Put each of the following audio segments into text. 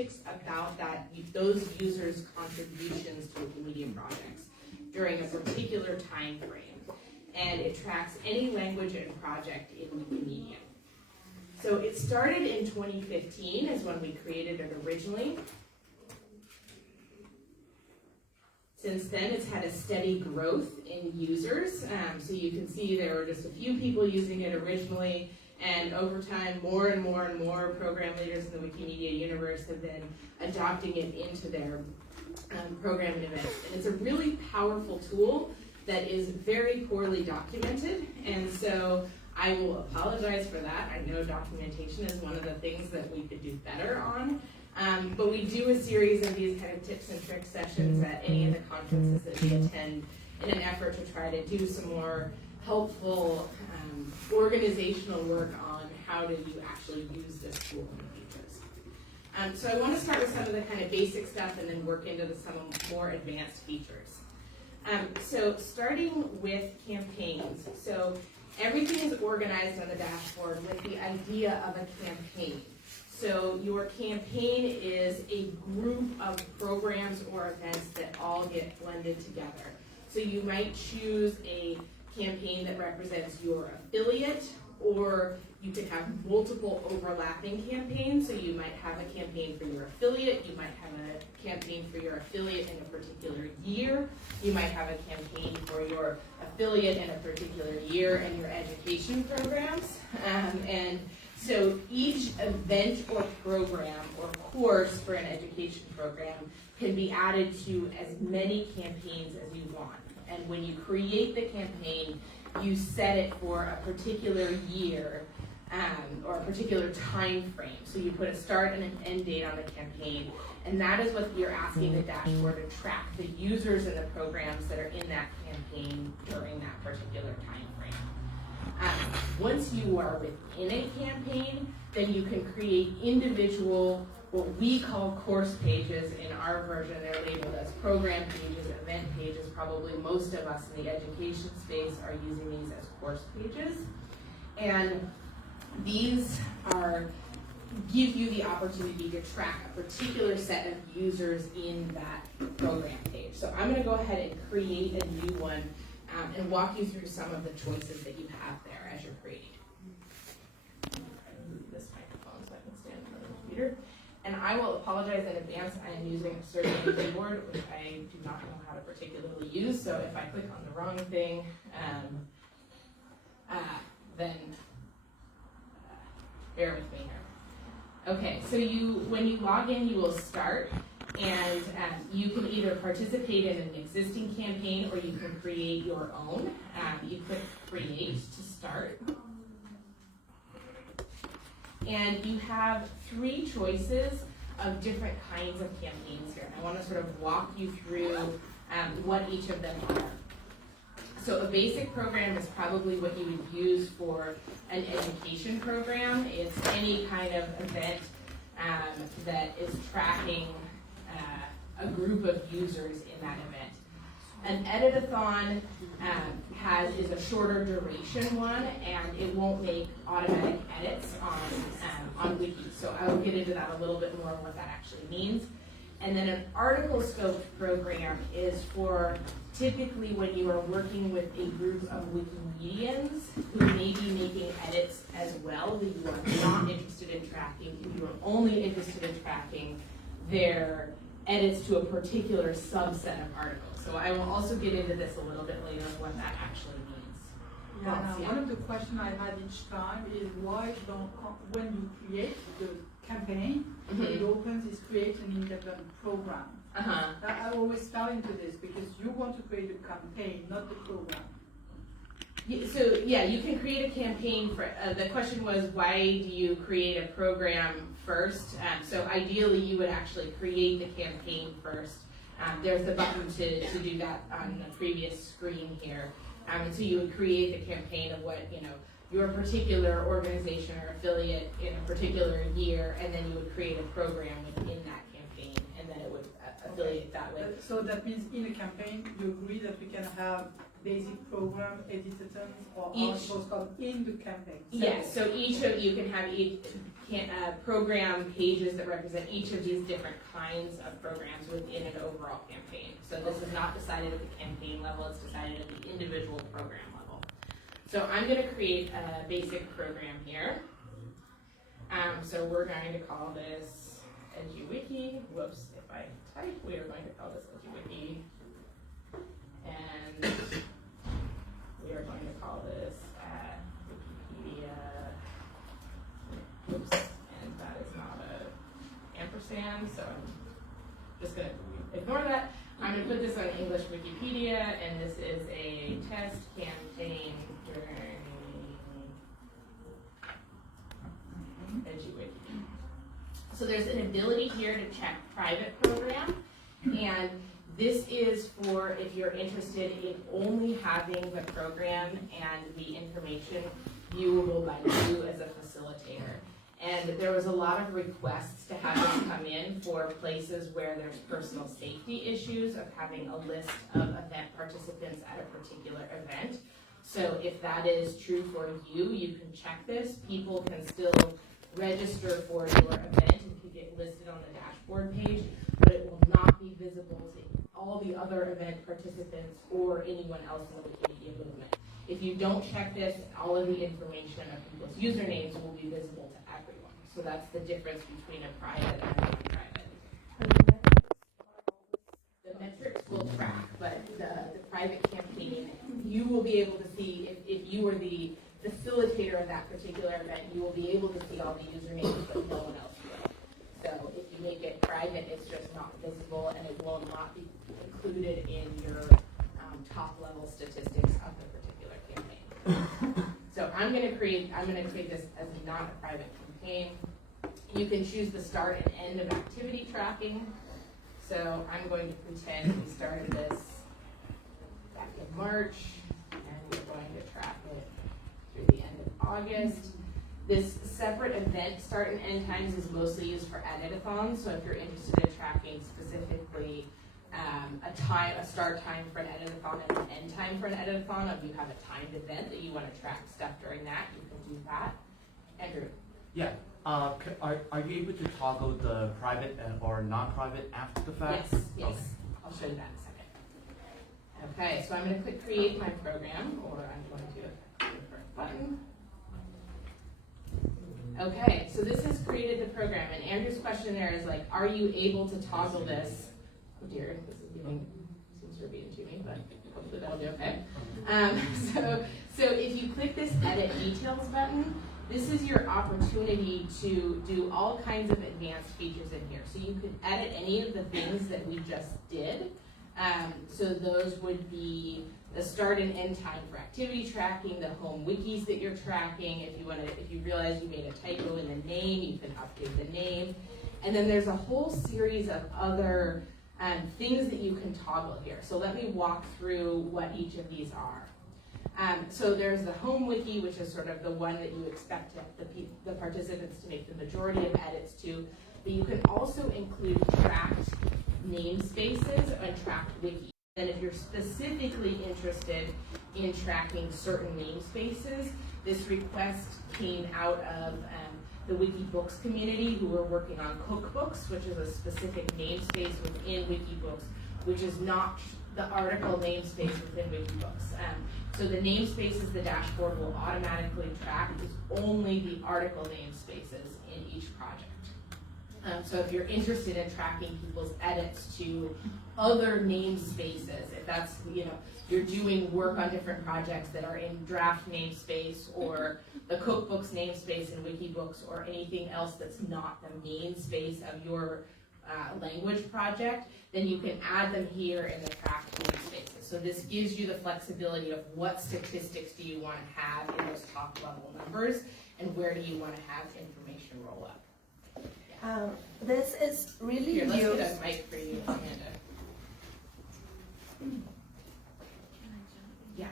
statistics about those users' contributions to Wikimedia projects during a particular time frame. And it tracks any language and project in Wikimedia. So it started in 2015 is when we created it originally. Since then, it's had a steady growth in users. So you can see there were just a few people using it originally, and over time, more and more and more program leaders in the Wikimedia universe have been adopting it into their programming events. And it's a really powerful tool that is very poorly documented, and so I will apologize for that. I know documentation is one of the things that we could do better on, but we do a series of these kind of tips and tricks sessions at any of the conferences that we attend in an effort to try to do some more helpful organizational work on how do you actually use this tool in the features. So I want to start with some of the kind of basic stuff and then work into some more advanced features. So starting with campaigns. So everything is organized on the dashboard with the idea of a campaign. So your campaign is a group of programs or events that all get blended together. So you might choose a campaign that represents your affiliate, or you could have multiple overlapping campaigns. So you might have a campaign for your affiliate, you might have a campaign for your affiliate in a particular year, you might have a campaign for your affiliate in a particular year and your education programs. And so each event or program or course for an education program can be added to as many campaigns as you want. And when you create the campaign, you set it for a particular year or a particular time frame. So you put a start and an end date on the campaign, and that is what you're asking the dashboard to track, the users and the programs that are in that campaign during that particular time frame. Once you are within a campaign, then you can create individual, what we call course pages. In our version, they're labeled as program pages, event pages. Probably most of us in the education space are using these as course pages. And these give you the opportunity to track a particular set of users in that program page. So I'm going to go ahead and create a new one and walk you through some of the choices that you have there as you're creating. I'm going to move this microphone so I can stand in front of the computer. And I will apologize in advance. I am using a Serbian keyboard, which I do not know how to particularly use. So if I click on the wrong thing, then bear with me here. Okay, so when you log in, you will start, and you can either participate in an existing campaign or you can create your own. You click Create to start. And you have 3 choices of different kinds of campaigns here. And I want to sort of walk you through what each of them are. So a basic program is probably what you would use for an education program. It's any kind of event that is tracking a group of users in that event. An edit-a-thon is a shorter duration one, and it won't make automatic edits on Wiki. So I will get into that a little bit more what that actually means. And then an article scoped program is for typically when you are working with a group of Wikimedians who may be making edits as well, that you are not interested in tracking, you are only interested in tracking their edits to a particular subset of articles. So I will also get into this a little bit later what that actually means. Yeah, one of the questions I had each time is why when you create the campaign, it opens is create an independent program. I always fell into this because you want to create a campaign, not the program. So yeah, you can create a campaign for, the question was why do you create a program first? So ideally you would actually create the campaign first. There's the button to do that on the previous screen here. And so you would create the campaign of what, your particular organization or affiliate in a particular year, and then you would create a program within that campaign, and then it would affiliate that way. So that means in a campaign, you agree that we can have basic program editathons or Each- articles come in the campaign? Yes, so each of you can have program pages that represent each of these different kinds of programs within an overall campaign. So this is not decided at the campaign level, it's decided at the individual program level. So I'm going to create a basic program here. So we're going to call this EduWiki. Whoops, if I type, we are going to call this EduWiki. And we are going to call this Wikipedia. Oops, and that is not a ampersand, so I'm just going to ignore that. I'm going to put this on English Wikipedia, and this is a test campaign during EduWiki. So there's an ability here to check private program, and this is for if you're interested in only having the program and the information viewable by you as a facilitator. And there was a lot of requests to have this come in for places where there's personal safety issues of having a list of event participants at a particular event. So if that is true for you, you can check this. People can still register for your event and can get listed on the dashboard page, but it will not be visible to all the other event participants or anyone else in the Wikimedia movement. If you don't check this, all of the information of people's usernames will be visible to everyone. So that's the difference between a private and a non-private. The metrics will track, but the private campaign, you will be able to see if you were the facilitator of that particular event, you will be able to see all the usernames, but no one else will. So if you make it private, it's just not visible, and it will not be included in your top-level statistics of the particular campaign. So I'm going to create this as not a private campaign. You can choose the start and end of activity tracking. So I'm going to pretend we started this back in March, and we're going to track it through the end of August. This separate event start and end times is mostly used for editathons. So if you're interested in tracking specifically a start time for an editathon and an end time for an editathon, if you have a timed event that you want to track stuff during that, you can do that. Andrew. Yeah. Are you able to toggle the private or non-private after the fact? Yes, yes. Okay. I'll show you that in a second. Okay, so I'm going to click create my program, or I'm going to click the first button. Okay, so this has created the program, and Andrew's question there is like, are you able to toggle this? Oh dear, this is seems to be being to me, but hopefully that'll be okay. So if you click this edit details button, this is your opportunity to do all kinds of advanced features in here. So you could edit any of the things that we just did. So those would be the start and end time for activity tracking, the home wikis that you're tracking. If you realize you made a typo in the name, you can update the name. And then there's a whole series of other things that you can toggle here. So let me walk through what each of these are. So there's the home wiki, which is sort of the one that you expect the participants to make the majority of edits to. But you can also include tracked namespaces and tracked wikis. And if you're specifically interested in tracking certain namespaces, this request came out of the Wikibooks community, who are working on cookbooks, which is a specific namespace within Wikibooks, which is not the article namespace within Wikibooks. So the namespaces the dashboard will automatically track is only the article namespaces in each project. So if you're interested in tracking people's edits to other namespaces, if that's, you're doing work on different projects that are in draft namespace or the cookbooks namespace in Wikibooks or anything else that's not the namespace of your language project, then you can add them here in the tracked namespaces. So this gives you the flexibility of what statistics do you want to have in those top level numbers and where do you want to have information roll up. This is really Here, let's used. get a mic for you, Amanda. Yeah.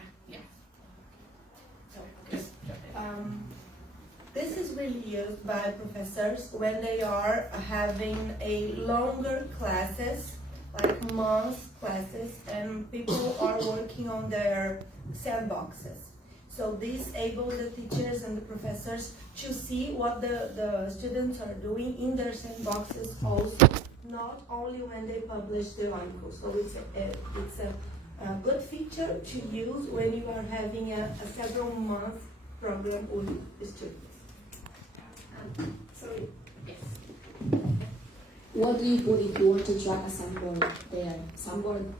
So just jump in. This is really used by professors when they are having a longer classes, like months classes, and people are working on their sandboxes. So this enables the teachers and the professors to see what the students are doing in their sandboxes also, not only when they publish the article. So it's a good feature to use when you are having a several month program with the students. Sorry. Yes. What do you put if you want to drag a sample there? Sample?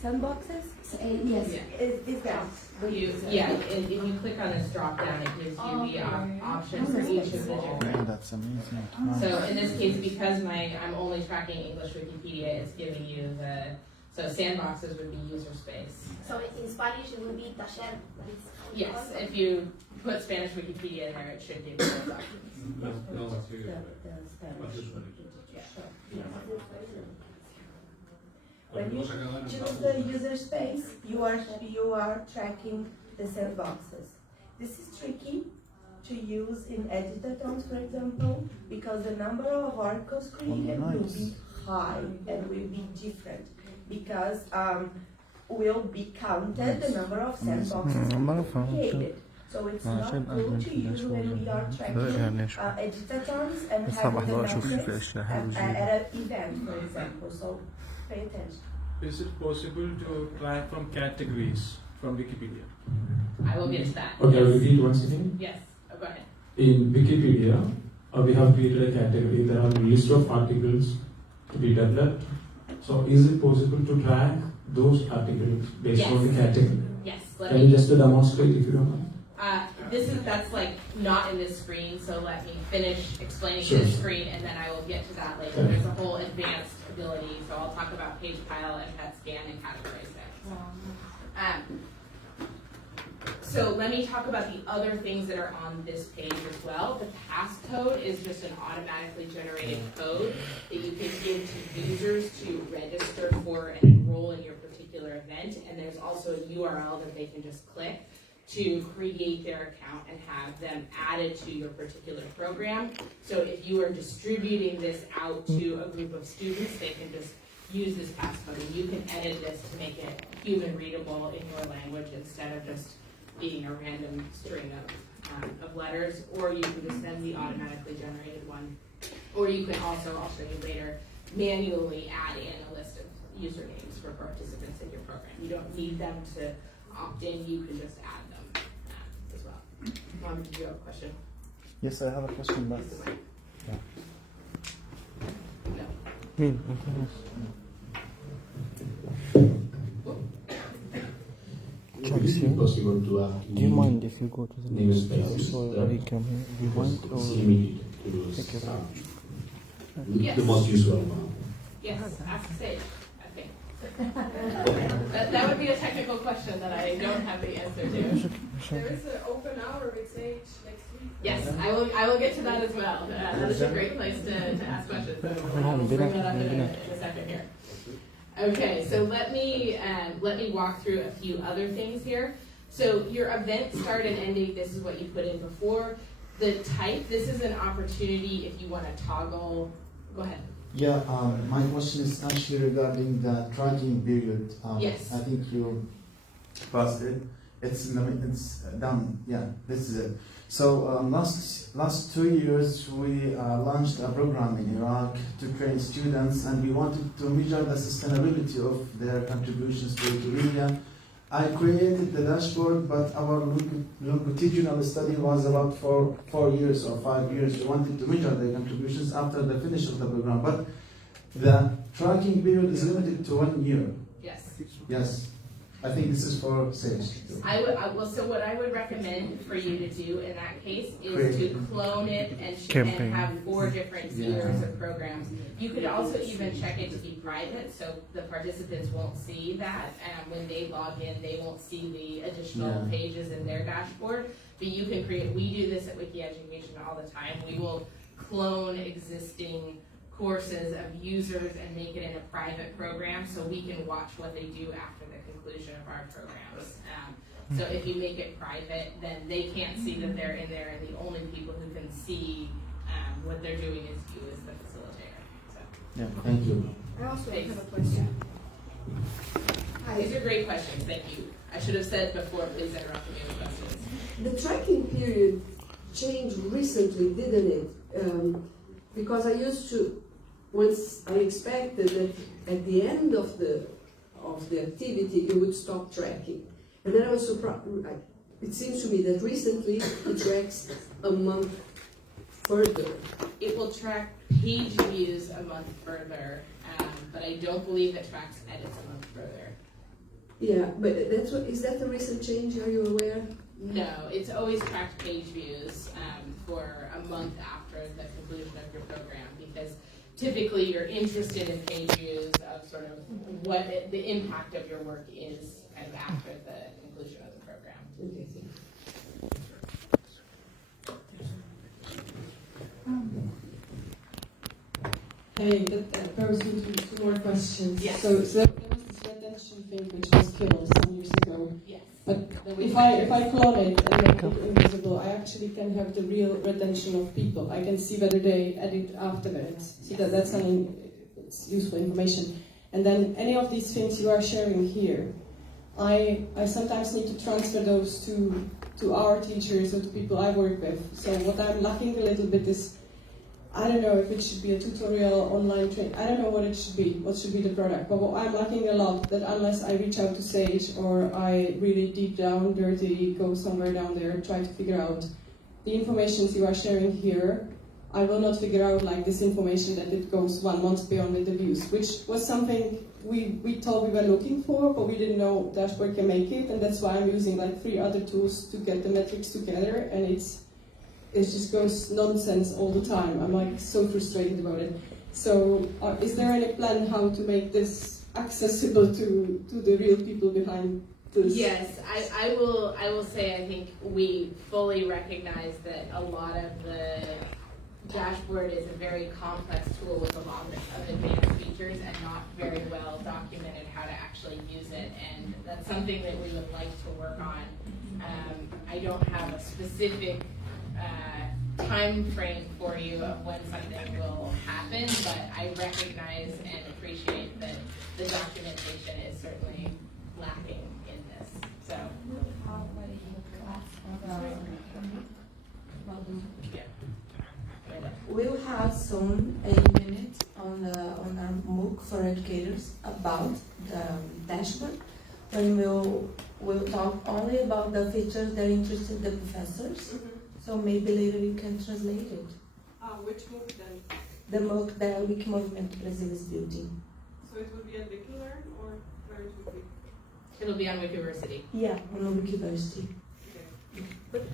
Sandboxes? Yes. Yeah. Is that? And if you click on this drop down, it gives you the options for each of the different. That's amazing. So in this case, because I'm only tracking English Wikipedia, it's giving you so sandboxes would be user space. So in Spanish it would be taller. Yes, if you put Spanish Wikipedia in there, it should give you the documents. When you choose the user space, you are tracking the sandboxes. This is tricky to use in editathons, for example, because the number of articles created will be high and will be different, because will be counted the number of sandboxes created. So it's not good to use when we are tracking editathons and having the metrics at an event, for example. So pay attention. Is it possible to track from categories from Wikipedia? I will get to that. Okay, I'll Yes. repeat once again. Yes. Oh, go ahead. In Wikipedia, we have created a category. There are a list of articles to be developed. So, is it possible to track those articles based on the category? Yes. Can you just demonstrate if you don't mind? That's like not in this screen, so let me finish explaining Sure. this screen and then I will get to that later. There's a whole advanced ability, so I'll talk about page pile and pet scan and categorize things. So let me talk about the other things that are on this page as well. The passcode is just an automatically generated code that you can give to users to register for and enroll in your particular event, and there's also a URL that they can just click to create their account and have them added to your particular program. So if you are distributing this out to a group of students, they can just use this passcode, and you can edit this to make it human readable in your language instead of just being a random string of letters, or you can just send the automatically generated one. Or you can also, I'll show you later, manually add in a list of usernames for participants in your program. You don't need them to opt in, you can just add them as well. Mom, did you have a question? Yes, I have a question, but No. Is it possible to do you mind if you go to the next page namespaces so that we can hear? Do you mind or? it's limited to those Thank you very much. Yes. the most useful one? Yes, ask Sage, I think. That would be a technical question that I don't have the answer to. There is an open hour with Sage next week. Yes, I will get to that as well. That is a great place to ask questions. So I'll bring that up in a second here. Okay, so let me walk through a few other things here. So your event start and end date, this is what you put in before. The type, this is an opportunity if you want to toggle. Go ahead. Yeah, my question is actually regarding the tracking period. Yes. I think you passed it. It's done. Yeah, this is it. So last 2 years we launched a program in Iraq to train students, and we wanted to measure the sustainability of their contributions to Wikimedia. I created the dashboard, but our longitudinal study was about 4 years or 5 years. We wanted to measure their contributions after the finish of the program, but the tracking period is limited to 1 year. Yes. Yes, I think this is for Sage. So what I would recommend for you to do in that case is to clone it and have 4 different tiers of programs. You could also even check it to be private, so the participants won't see that. When they log in, they won't see the additional pages in their dashboard. But you can create, we do this at Wiki Education all the time. We will clone existing courses of users and make it in a private program so we can watch what they do after the conclusion of our programs. So if you make it private, then they can't see that they're in there, and the only people who can see what they're doing is you as the facilitator. So Yeah, thank you. I also Thanks. have a question. These are great questions, thank you. I should have said before, please interrupt me with questions. The tracking period changed recently, didn't it? Because I used to, once I expected that at the end of the activity it would stop tracking, and then I was surprised. It seems to me that recently it tracks a month further. It will track page views a month further, but I don't believe it tracks edits a month further. Yeah, but that's what, is that a recent change? Are you aware? No, it's always tracked page views for a month after the conclusion of your program, because typically you're interested in page views of sort of what the impact of your work is kind of after the conclusion of the program. Hey, that goes into two more questions. Yes. So there was this retention thing which was killed some years ago. Yes. But if I clone it and make it invisible, I actually can have the real retention of people. I can see whether they edit afterwards. So that's it's useful information. And then any of these things you are sharing here, I sometimes need to transfer those to our teachers or to people I work with. So what I'm lacking a little bit is, I don't know if it should be a tutorial, online training, I don't know what it should be, what should be the product, but what I'm lacking a lot, that unless I reach out to Sage or I really deep down, dirty, go somewhere down there, try to figure out the informations you are sharing here, I will not figure out like this information that it goes 1 month beyond the views, which was something we thought we were looking for, but we didn't know Dashboard can make it, and that's why I'm using like 3 other tools to get the metrics together, and it just goes nonsense all the time. I'm like so frustrated about it. So is there any plan how to make this accessible to the real people behind this? Yes, I will say I think we fully recognize that a lot of the Dashboard is a very complex tool with a lot of advanced features and not very well documented how to actually use it, and that's something that we would like to work on. I don't have a specific time frame for you of when something will happen, but I recognize and appreciate that the documentation is certainly lacking in this. So, We'll have soon a minute on our MOOC for educators about the dashboard, when we'll talk only about the features that interest the professors. So maybe later you can translate it. Which MOOC then? The MOOC that Wiki Movimento Brasil is building. So it will be at WikiLearn or where it will be? it'll be on Wikiversity. Yeah, on Wikiversity. Okay.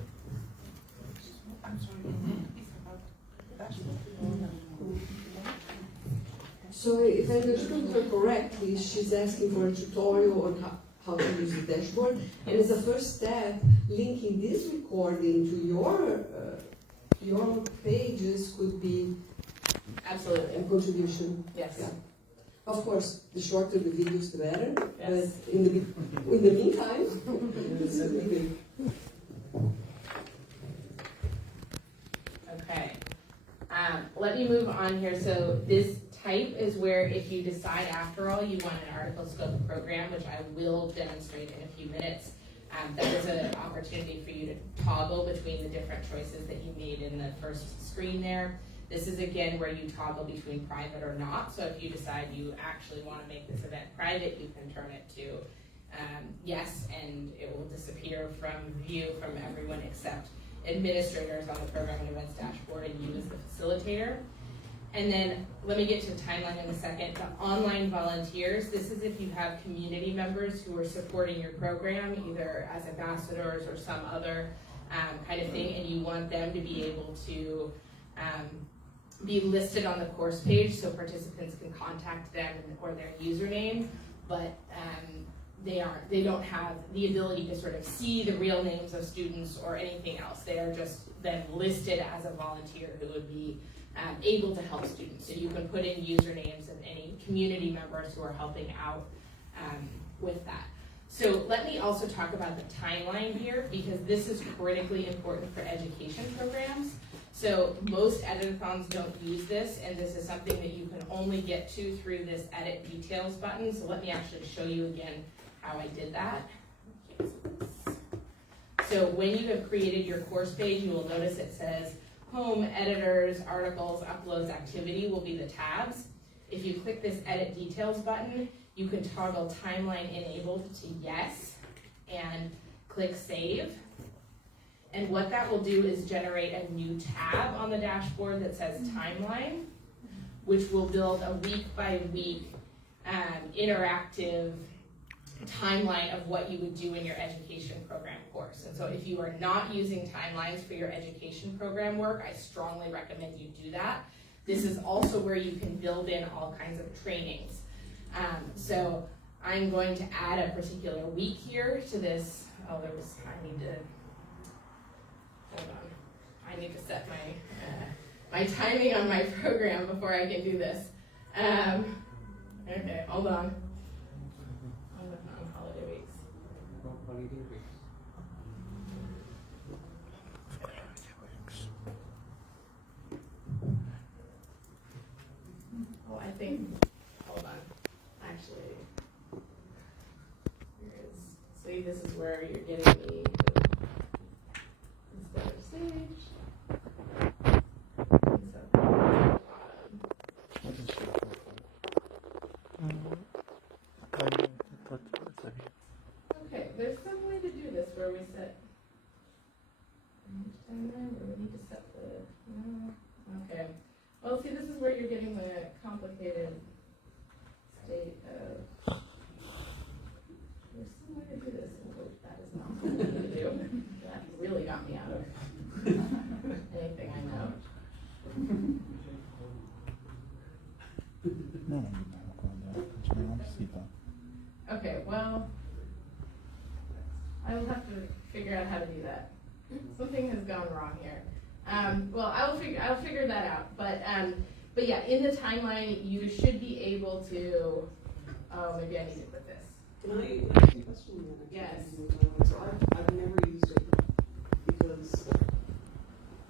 I'm sorry. It's about dashboard. So if I understood her correctly, she's asking for a tutorial on how to use the dashboard, and as a first step, linking this recording to your pages could be Absolutely. a contribution. Yes. Yeah. Of course, the shorter the videos, the better. Yes. But in the meantime, it's really big. Okay. Let me move on here. So this type is where if you decide after all you want an article scope program, which I will demonstrate in a few minutes, that is an opportunity for you to toggle between the different choices that you made in the first screen there. This is again where you toggle between private or not. So if you decide you actually want to make this event private, you can turn it to yes, and it will disappear from view from everyone except administrators on the program and events dashboard and you as the facilitator. And then let me get to timeline in a second. The online volunteers, this is if you have community members who are supporting your program, either as ambassadors or some other kind of thing, and you want them to be able to be listed on the course page so participants can contact them or their username, but they don't have the ability to sort of see the real names of students or anything else. They are just then listed as a volunteer who would be able to help students. So you can put in usernames of any community members who are helping out with that. So let me also talk about the timeline here, because this is critically important for education programs. So most editathons don't use this, and this is something that you can only get to through this edit details button. So let me actually show you again how I did that. So when you have created your course page, you will notice it says home, editors, articles, uploads, activity will be the tabs. If you click this edit details button, you can toggle timeline enabled to yes and click save. And what that will do is generate a new tab on the dashboard that says timeline, which will build a week by week interactive timeline of what you would do in your education program course. And so if you are not using timelines for your education program work, I strongly recommend you do that. This is also where you can build in all kinds of trainings. So I'm going to add a particular week here to this. Oh, I need to, hold on. I need to set my timing on my program before I can do this. Okay, hold on. On holiday weeks. Oh, I think, hold on. Actually, see, this is where you're getting the instead of stage. Okay, there's some way to do this where we set timeline, or we need to set the, no, okay. Well, see, this is where you're getting the complicated state of, there's some way to do this, and that is not what I need to do. That really got me out of anything I know. Okay, well, I will have to figure out how to do that. Something has gone wrong here. Well, I'll figure that out. But yeah, in the timeline, you should be able to. Oh, maybe I need to put this. Can I ask you a question? Yes. So I've never used it because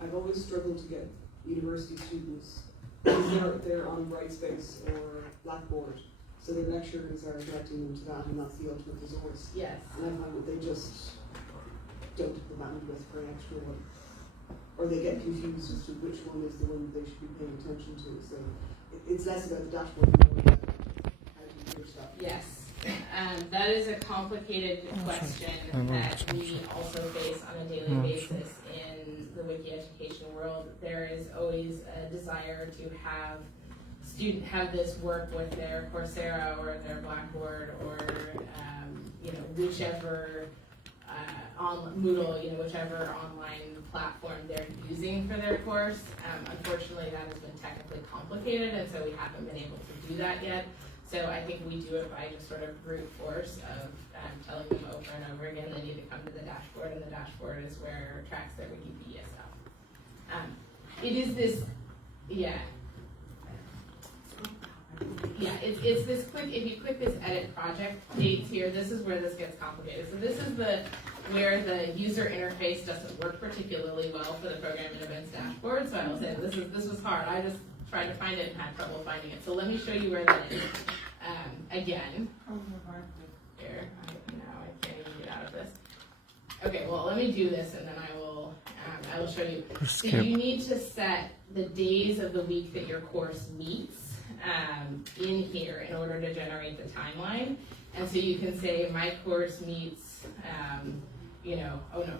I've always struggled to get university students because they're on Brightspace or Blackboard, so their lecturers are directing them to that, and that's the ultimate resource. Yes. And I find that they just don't have the bandwidth for an extra one, or they get confused as to which one is the one that they should be paying attention to. So it's less about the dashboard and more about how do you bridge that. Yes. That is a complicated question that we also face on a daily basis in the Wiki education world. There is always a desire to have this work with their Coursera or their Blackboard or whichever on Moodle, whichever online platform they're using for their course. Unfortunately, that has been technically complicated, and so we haven't been able to do that yet. So I think we do it by just sort of brute force of telling them over and over again they need to come to the dashboard, and the dashboard is where it tracks their Wikipedia stuff. It is this, yeah, it's this quick, if you click this edit project dates here, this is where this gets complicated. So this is where the user interface doesn't work particularly well for the program and events dashboard. So I will say this was hard. I just tried to find it and had trouble finding it. So let me show you where that is. Again, here, I can't even get out of this. Okay, well, let me do this and then I will show you. So you need to set the days of the week that your course meets in here in order to generate the timeline. And so you can say my course meets,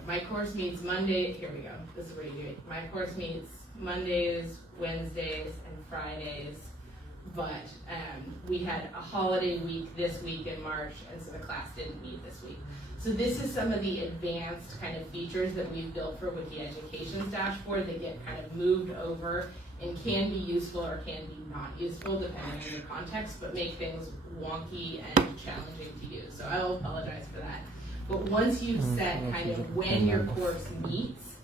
my course meets Monday, here we go, this is where you do it. My course meets Mondays, Wednesdays, and Fridays, but we had a holiday week this week in March, and so the class didn't meet this week. So this is some of the advanced kind of features that we've built for Wiki Education's dashboard that get kind of moved over and can be useful or can be not useful depending on your context, but make things wonky and challenging to use. So I will apologize for that. But once you've set kind of when your course meets,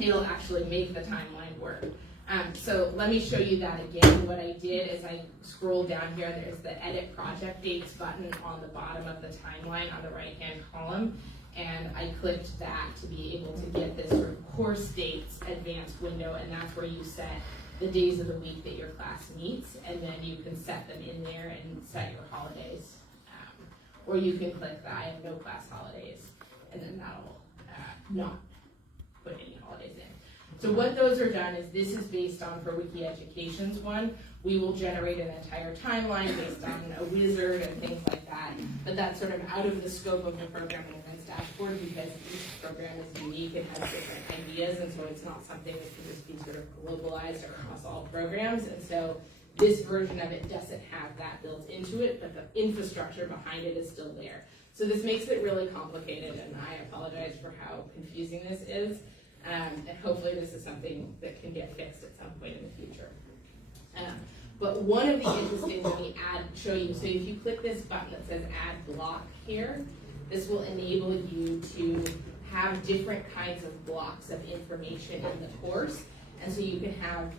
it'll actually make the timeline work. So let me show you that again. What I did is I scrolled down here. There's the edit project dates button on the bottom of the timeline on the right-hand column. And I clicked that to be able to get this sort of course dates advanced window, and that's where you set the days of the week that your class meets, and then you can set them in there and set your holidays. Or you can click the I have no class holidays, and then that'll not put any holidays in. So what those are done is this is based on, for Wiki Education's one, we will generate an entire timeline based on a wizard and things like that. But that's sort of out of the scope of the program and events dashboard because each program is unique and has different ideas, and so it's not something that can just be sort of globalized across all programs. And so this version of it doesn't have that built into it, but the infrastructure behind it is still there. So this makes it really complicated, and I apologize for how confusing this is. And hopefully this is something that can get fixed at some point in the future. But one of the interesting, let me show you, so if you click this button that says add block here, this will enable you to have different kinds of blocks of information in the course. And so you can have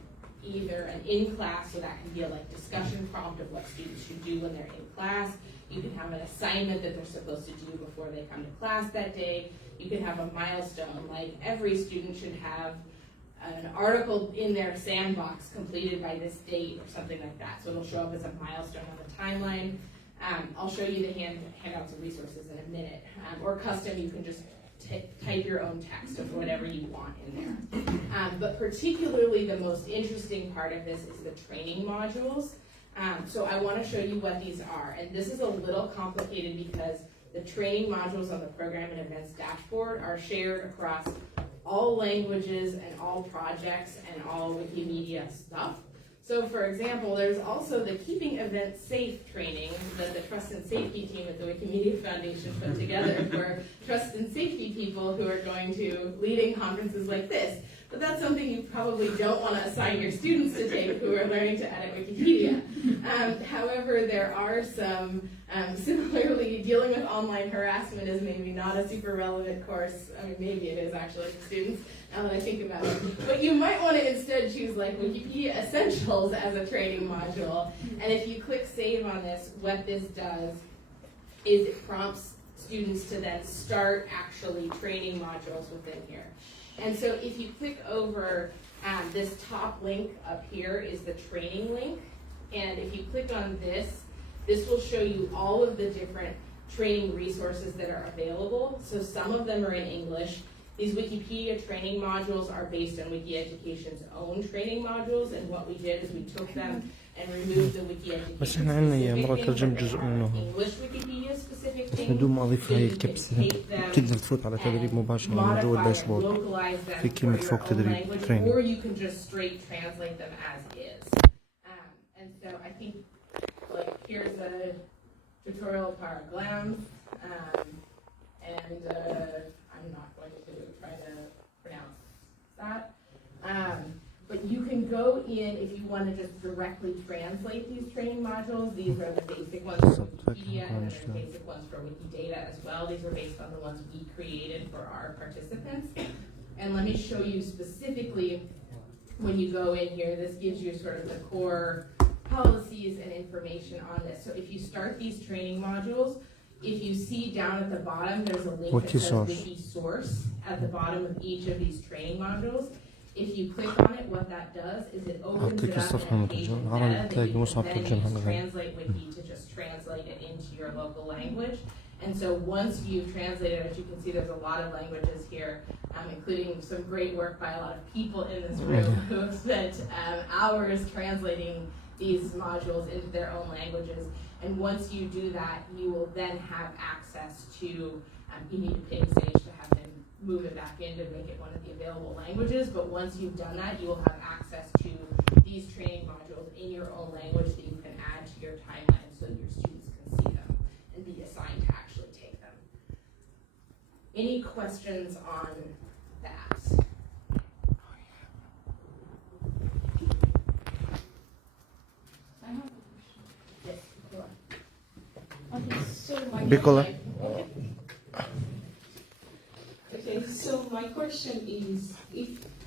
either an in-class, so that can be a discussion prompt of what students should do when they're in class. You can have an assignment that they're supposed to do before they come to class that day. You can have a milestone, like every student should have an article in their sandbox completed by this date or something like that. So it'll show up as a milestone on the timeline. I'll show you the handouts and resources in a minute. Or custom, you can just type your own text of whatever you want in there. But particularly the most interesting part of this is the training modules. So I want to show you what these are. And this is a little complicated because the training modules on the program and events dashboard are shared across all languages and all projects and all Wikimedia stuff. So for example, there's also the Keeping Events Safe training that the Trust and Safety team at the Wikimedia Foundation put together for trust and safety people who are going to leading conferences like this. But that's something you probably don't want to assign your students to take who are learning to edit Wikipedia. However, there are some, similarly, dealing with online harassment is maybe not a super relevant course. I mean, maybe it is actually for students, now that I think about it. But you might want to instead choose Wikipedia Essentials as a training module. And if you click Save on this, what this does is it prompts students to then start actually training modules within here. And so if you click over this top link up here is the training link. And if you click on this, this will show you all of the different training resources that are available. So some of them are in English. These Wikipedia training modules are based on Wiki Education's own training modules. And what we did is we took them and removed the Wiki Education بس احنا عندنا اياه مرة ترجم جزء منه. English Wikipedia specific بس things. بدون ما اضيف هاي الكبسة بتقدر تفوت على تدريب مباشر من جوا الداشبورد في كلمة فوق تدريب training. Or you can just straight translate them as is. And so I think here's a tutorial par glams, and I'm not going to try to pronounce that. But you can go in if you want to just directly translate these training modules. These are the basic ones for Wikipedia and then the basic ones for Wikidata as well. These are based on the ones we created for our participants. And let me show you specifically when you go in here, this gives you sort of the core policies and information on this. So if you start these training modules, if you see down at the bottom, there's a link that says Wiki Source at the bottom of each of these training modules. If you click on it, what that does is it opens it up in a page of meta that you can then use Translate Wiki to just translate it into your local language. And so once you've translated, as you can see, there's a lot of languages here, including some great work by a lot of people in this room who have spent hours translating these modules into their own languages. And once you do that, you will then have access to, you need to ping Sage to have them move it back in to make it one of the available languages. But once you've done that, you will have access to these training modules in your own language that you can add to your timeline so that your students can see them and be assigned to actually take them. Any questions on that? Okay, so my question is,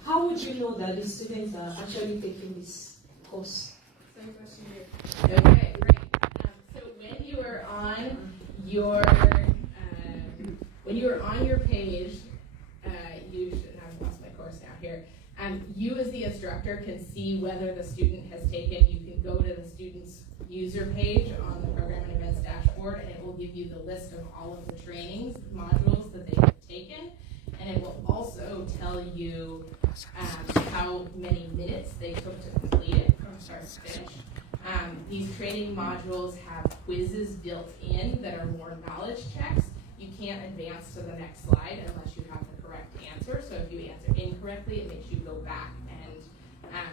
how would you know that the students are actually taking this course? Same question here. Okay, great. So when you are on your page, you should. And I've lost my course now here. You as the instructor can see whether the student has taken. You can go to the student's user page on the program and events dashboard, and it will give you the list of all of the trainings modules that they have taken, and it will also tell you how many minutes they took to complete it from start to finish. These training modules have quizzes built in that are more knowledge checks. You can't advance to the next slide unless you have the correct answer. So if you answer incorrectly, it makes you go back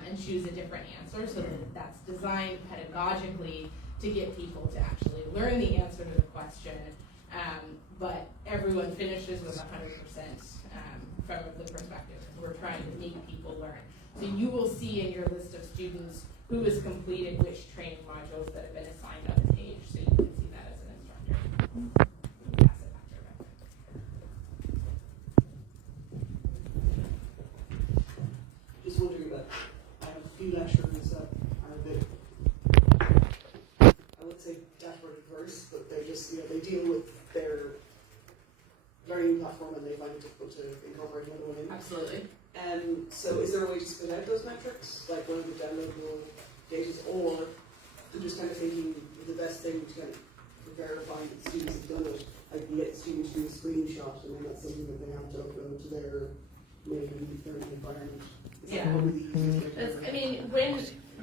and choose a different answer. So that's designed pedagogically to get people to actually learn the answer to the question. But everyone finishes with 100% from the perspective. We're trying to make people learn. So you will see in your list of students who has completed which training modules that have been assigned on the page, so you can see that as an instructor. Pass it back to Rebecca. Just wondering about, I have a few lecturers that are a bit, I would say dashboard adverse, but they're just, they deal with their learning platform and they find it difficult to incorporate another one in. Absolutely. So is there a way to split out those metrics, like one of the downloadable data, or they're just kind of thinking the best thing to kind of verify that students have done it, I can get the students to do a screenshot and then that's something that they have to upload to their main learning environment. Yeah. I mean, when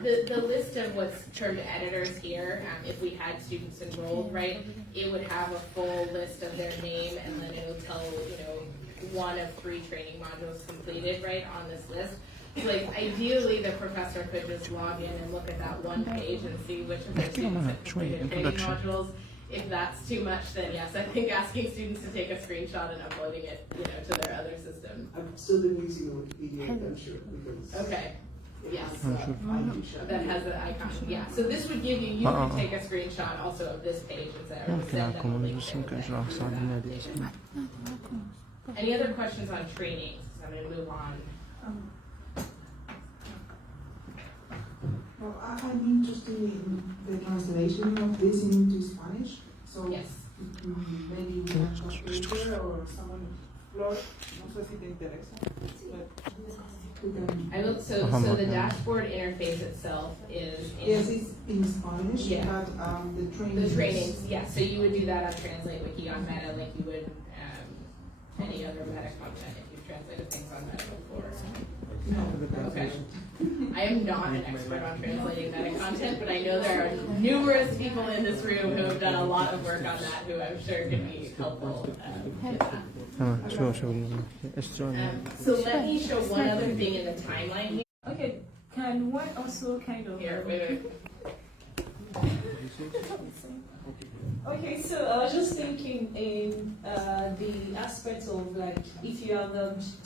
the list of what's termed editors here, if we had students enrolled, right, it would have a full list of their name and then it'll tell, one of 3 training modules completed, right, on this list. Like, ideally, the professor could just log in and look at that one page and see which of their students have completed training modules. If that's too much, then yes, I think asking students to take a screenshot and uploading it, to their other system. I've still been using the Wikipedia adventure because okay. Yes. That has the icon. Yeah. So this would give you can take a screenshot also of this page and say, any other questions on trainings? I'm going to move on. Well, I'm interested in the translation of this into Spanish. So yes. Maybe we have a translator or someone explore. No sé si te interesa. So the dashboard interface itself is yes, it's in Spanish. Yeah. But the trainings. The trainings, yeah. So you would do that on Translate Wiki on Meta, like you would any other Meta content if you've translated things on Meta before. No. Okay. I am not an expert on translating Meta content, but I know there are numerous people in this room who have done a lot of work on that, who I'm sure can be helpful with that. So let me show one other thing in the timeline here. Okay, can one also kind of... Here, wait. Okay, so I was just thinking in the aspect of like, if you have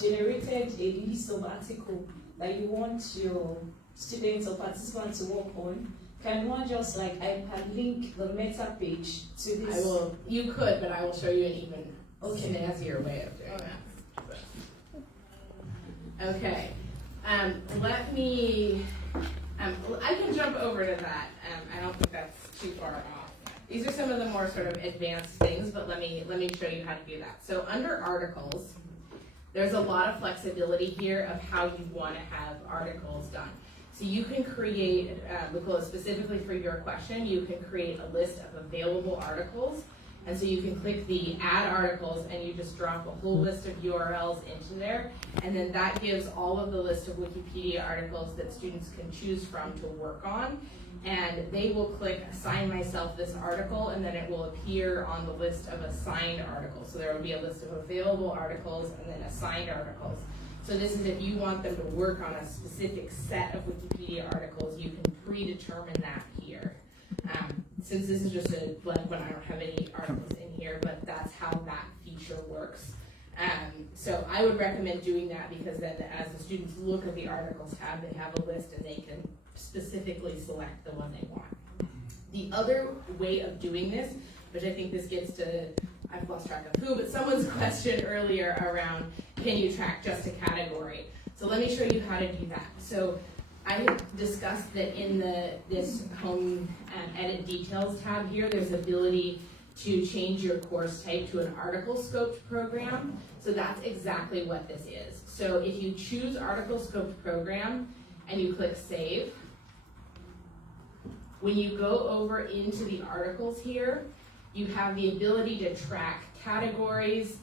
generated a list of articles that you want your students or participants to work on, can one just like hyperlink the meta page to this? You could, but I will show you an even snazzier way of doing that. Okay, let me, I can jump over to that. I don't think that's too far off. These are some of the more sort of advanced things, but let me show you how to do that. So under articles, there's a lot of flexibility here of how you want to have articles done. So you can create, specifically for your question, you can create a list of available articles. And so you can click the add articles and you just drop a whole list of URLs into there. And then that gives all of the list of Wikipedia articles that students can choose from to work on. And they will click assign myself this article, and then it will appear on the list of assigned articles. So there will be a list of available articles and then assigned articles. So this is if you want them to work on a specific set of Wikipedia articles, you can predetermine that here. Since this is just a blank one, I don't have any articles in here, but that's how that feature works. So I would recommend doing that because then as the students look at the articles tab, they have a list and they can specifically select the one they want. The other way of doing this, which I think this gets to, I've lost track of who, but someone's question earlier around, can you track just a category? So let me show you how to do that. So I discussed that in this home edit details tab here, there's ability to change your course type to an article scoped program. So that's exactly what this is. So if you choose article scoped program and you click save, when you go over into the articles here, you have the ability to track categories,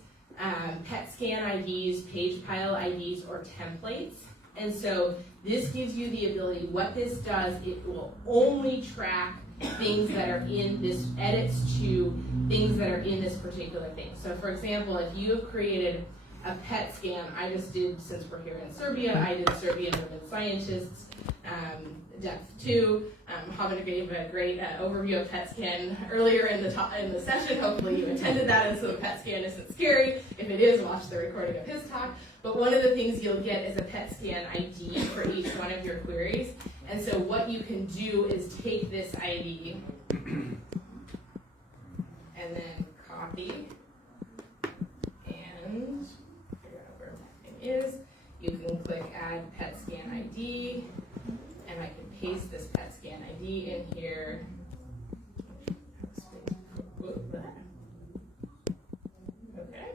PET scan IDs, page pile IDs, or templates. And so this gives you the ability, what this does, it will only track things that are in this, edits to things that are in this particular thing. So for example, if you have created a PET scan, I just did, since we're here in Serbia, I did Serbian women scientists, depth 2. Hamid gave a great overview of PET scan earlier in the session. Hopefully you attended that, and so the PET scan isn't scary. If it is, watch the recording of his talk. But one of the things you'll get is a PET scan ID for each one of your queries. And so what you can do is take this ID and then copy and figure out where that thing is. You can click add PET scan ID, and I can paste this PET scan ID in here. Okay.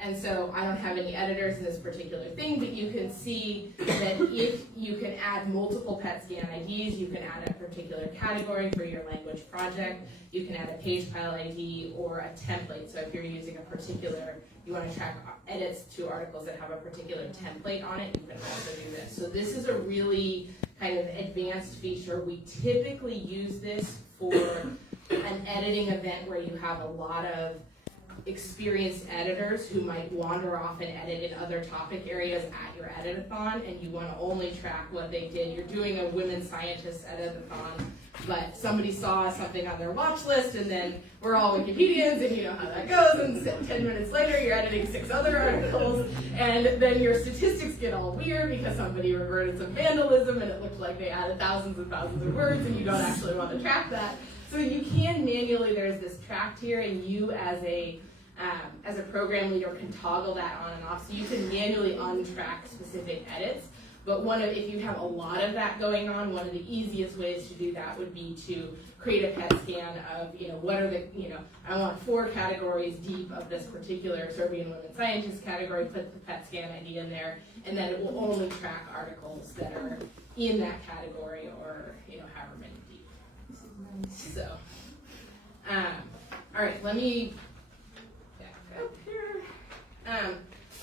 And so I don't have any editors in this particular thing, but you can see that if you can add multiple PET scan IDs, you can add a particular category for your language project, you can add a page pile ID or a template. So if you're using a particular, you want to track edits to articles that have a particular template on it, you can also do this. So this is a really kind of advanced feature. We typically use this for an editing event where you have a lot of experienced editors who might wander off and edit in other topic areas at your edit-a-thon, and you want to only track what they did. You're doing a women scientists edit-a-thon, but somebody saw something on their watch list, and then we're all Wikipedians, and you know how that goes, and 10 minutes later you're editing 6 other articles, and then your statistics get all weird because somebody reverted some vandalism, and it looked like they added thousands and thousands of words, and you don't actually want to track that. So you can manually, there's this tracked here, and you as a program leader can toggle that on and off, so you can manually untrack specific edits. But if you have a lot of that going on, one of the easiest ways to do that would be to create a PET scan of, what are the, I want 4 categories deep of this particular Serbian women scientist category, put the PET scan ID in there, and then it will only track articles that are in that category or, however many deep. So, all right, let me up here.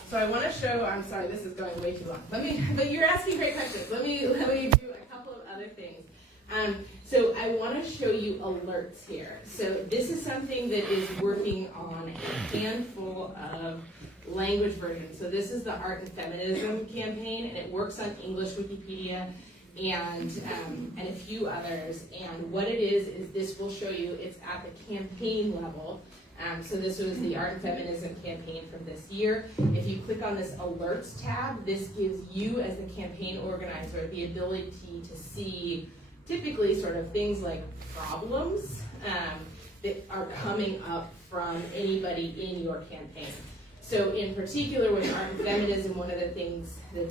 So I want to show, I'm sorry, this is going way too long. But you're asking great questions. Let me do a couple of other things. So I want to show you alerts here. So this is something that is working on a handful of language versions. So this is the Art and Feminism campaign, and it works on English Wikipedia and a few others. And what it is this will show you, it's at the campaign level. So this was the Art and Feminism campaign from this year. If you click on this alerts tab, this gives you as the campaign organizer the ability to see typically sort of things like problems that are coming up from anybody in your campaign. So in particular with Art and Feminism, one of the things that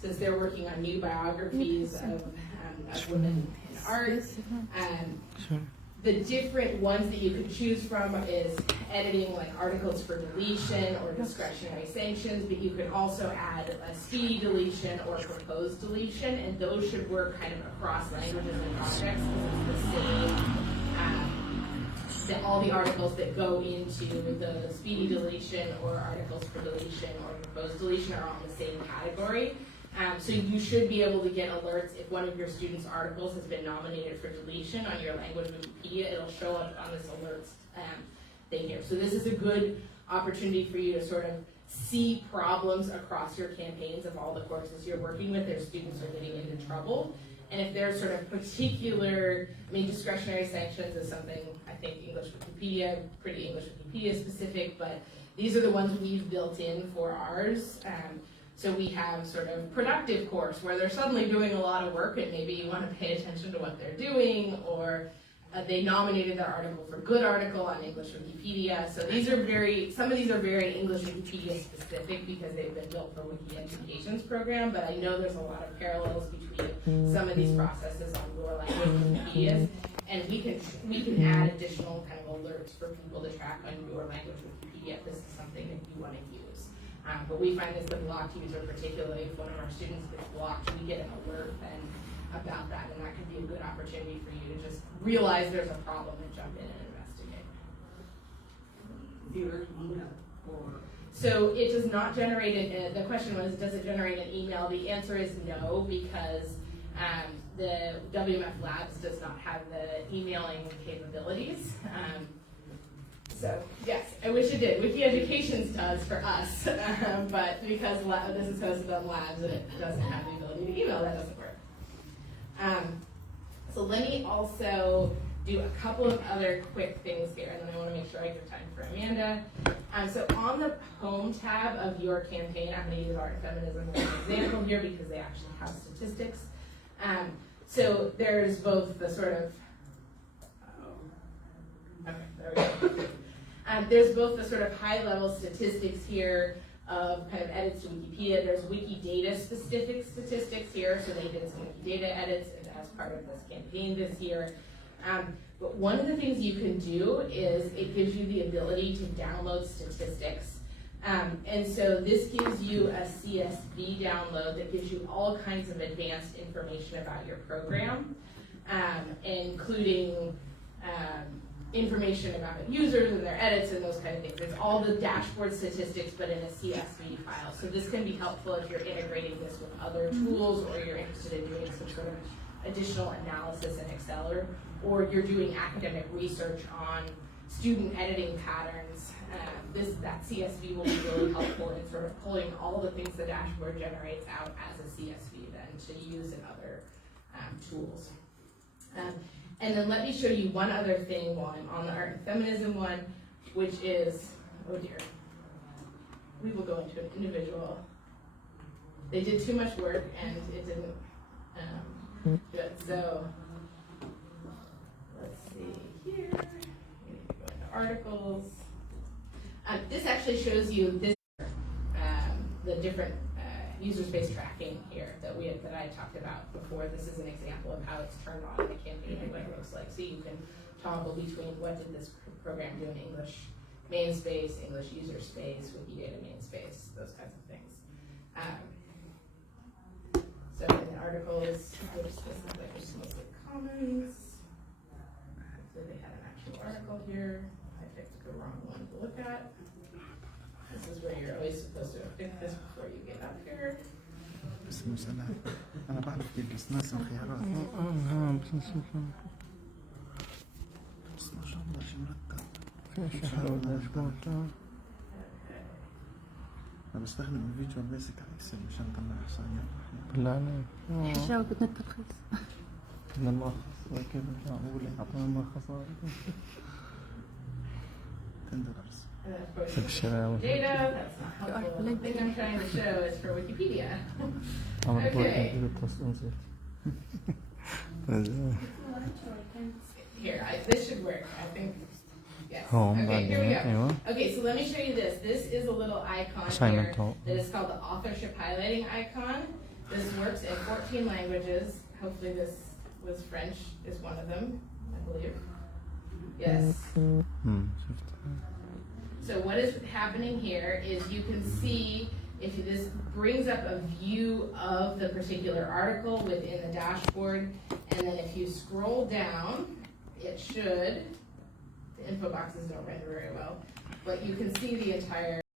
since they're working on new biographies of women in art, the different ones that you could choose from is editing like articles for deletion or discretionary sanctions, but you could also add a speedy deletion or proposed deletion, and those should work kind of across languages and projects because it's the same, that all the articles that go into the speedy deletion or articles for deletion or proposed deletion are all in the same category. So you should be able to get alerts if one of your students' articles has been nominated for deletion on your language Wikipedia. It'll show up on this alerts thing here. So this is a good opportunity for you to sort of see problems across your campaigns of all the courses you're working with. Their students are getting into trouble. And if there's sort of particular, discretionary sanctions is something, I think English Wikipedia, pretty English Wikipedia specific, but these are the ones we've built in for ours. So we have sort of productive course where they're suddenly doing a lot of work and maybe you want to pay attention to what they're doing, or They nominated their article for good article on English Wikipedia. So these are some of these are very English Wikipedia specific because they've been built for Wiki Education's program, but I know there's a lot of parallels between some of these processes on your language Wikipedias. And we can add additional kind of alerts for people to track on your language Wikipedia if this is something that you want to use. But we find this with blocked user, particularly if one of our students gets blocked, we get an alert then about that, and that could be a good opportunity for you to just realize there's a problem and jump in and investigate. So it does not generate the question was, does it generate an email? The answer is no, because the WMF Labs does not have the emailing capabilities. So yes, I wish it did. Wiki Educations does for us, but because this is hosted on Labs and it doesn't have the ability to email, that doesn't work. So let me also do a couple of other quick things here, and then I want to make sure I give time for Amanda. So on the home tab of your campaign, I'm going to use Art and Feminism as an example here because they actually have statistics. So there's both the sort of, okay, there we go. There's both the sort of high-level statistics here of kind of edits to Wikipedia. There's Wikidata specific statistics here, so they did some Wikidata edits as part of this campaign this year. But one of the things you can do is it gives you the ability to download statistics. And so this gives you a CSV download that gives you all kinds of advanced information about your program, including information about users and their edits and those kind of things. It's all the dashboard statistics, but in a CSV file. So this can be helpful if you're integrating this with other tools, or you're interested in doing some sort of additional analysis in Excel, or you're doing academic research on student editing patterns. That CSV will be really helpful in sort of pulling all the things the dashboard generates out as a CSV then to use in other tools. And then let me show you one other thing while I'm on the Art and Feminism one, which is, oh dear, we will go into an individual. They did too much work and it didn't do it. So let's see here. We need to go into articles. This actually shows you this, the different user space tracking here that I talked about before. This is an example of how it's turned on in the campaign and what it looks like. So you can toggle between what did this program do in English main space, English user space, Wikidata main space, those kinds of things. So in the articles, this looks like it's mostly commons. Hopefully they had an actual article here. I picked the wrong one to look at. This is where you're always supposed to pick this before you get up here. بس مسألة أنا بعرف كيف بس ناس خيارات بس ما شاء الله شيء مرتب في شهر والداشبورد. أنا بستخدم الفيجوال بيسك على إكسل مشان أطلع إحصائيات. بالله حشاوة بدنا التلخيص. بدنا الملخص كيف أقول أعطينا الملخصات. Data, that's not helpful. The thing I'm trying to show is for Wikipedia. Okay. Here, this should work, I think. Yes. Okay, here we go. Okay, so let me show you this. This is a little icon here that is called the authorship highlighting icon. This works in 14 languages. Hopefully this was French is one of them, I believe. Yes. So what is happening here is you can see if this brings up a view of the particular article within the dashboard, and then if you scroll down, it should, the info boxes don't render very well, but you can see the entire